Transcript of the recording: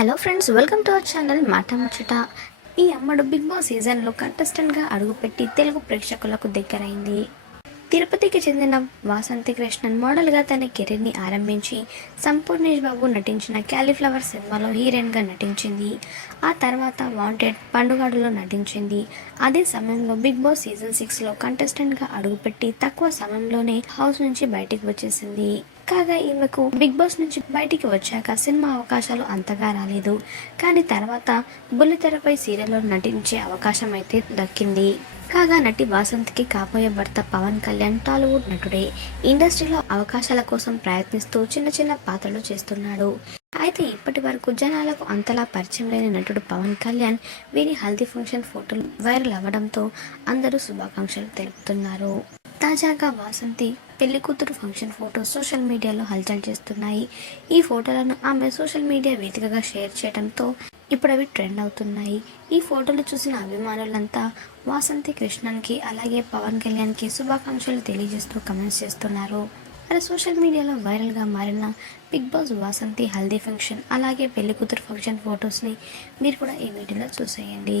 Hello friends welcome to our channel మాట ముచ్చట. ఈ అమ్మడు బిగ్ బాస్ సీజన్లో కంటెస్టెంట్గా అడుగుపెట్టి తెలుగు ప్రేక్షకులకు దగ్గరైంది. తిరుపతికి చెందిన వాసంతి కృష్ణన్ మోడల్గా తన కెరీర్ని ఆరంభించి సంపూర్ణేష్ బాబు నటించిన క్యాలీఫ్లవర్ సినిమాలో హీరోయిన్గా నటించింది. ఆ తర్వాత వాంటెడ్ పండుగడులో నటించింది. అదే సమయంలో బిగ్ బాస్ సీజన్ సిక్స్లో కంటెస్టెంట్గా అడుగుపెట్టి తక్కువ సమయంలోనే హౌస్ నుంచి బయటికి వచ్చేసింది. కాగా ఈమెకు బిగ్ బాస్ నుంచి బయటికి వచ్చాక సినిమా అవకాశాలు అంతగా రాలేదు. కానీ తర్వాత బుల్లితెరపై సీరియల్లో నటించే అవకాశం అయితే దక్కింది. కాగా నటి వాసంత్కి కాబోయే భర్త పవన్ కళ్యాణ్ టాలీవుడ్ నటుడే. ఇండస్ట్రీలో అవకాశాల కోసం ప్రయత్నిస్తూ చిన్న చిన్న పాత్రలు చేస్తున్నాడు. అయితే ఇప్పటి వరకు జనాలకు అంతలా పరిచయం లేని నటుడు పవన్ కళ్యాణ్ వీరి హల్దీ ఫంక్షన్ ఫోటోలు వైరల్ అవ్వడంతో అందరూ శుభాకాంక్షలు తెలుపుతున్నారు. తాజాగా వాసంతి పెళ్ళి కూతురు ఫంక్షన్ ఫోటోస్ సోషల్ మీడియాలో హల్చల్ చేస్తున్నాయి. ఈ ఫోటోలను ఆమె సోషల్ మీడియా వేదికగా షేర్ చేయడంతో ఇప్పుడు అవి ట్రెండ్ అవుతున్నాయి. ఈ ఫోటోలు చూసిన అభిమానులంతా వాసంతి కృష్ణన్కి అలాగే పవన్ కళ్యాణ్కి శుభాకాంక్షలు తెలియజేస్తూ కమెంట్స్ చేస్తున్నారు. మరి సోషల్ మీడియాలో వైరల్గా మారిన Bigg Boss Vasanthi haldi function అలాగే పెళ్ళి కూతురు ఫంక్షన్ ఫొటోస్ని మీరు కూడా ఈ వీడియోలో చూసేయండి.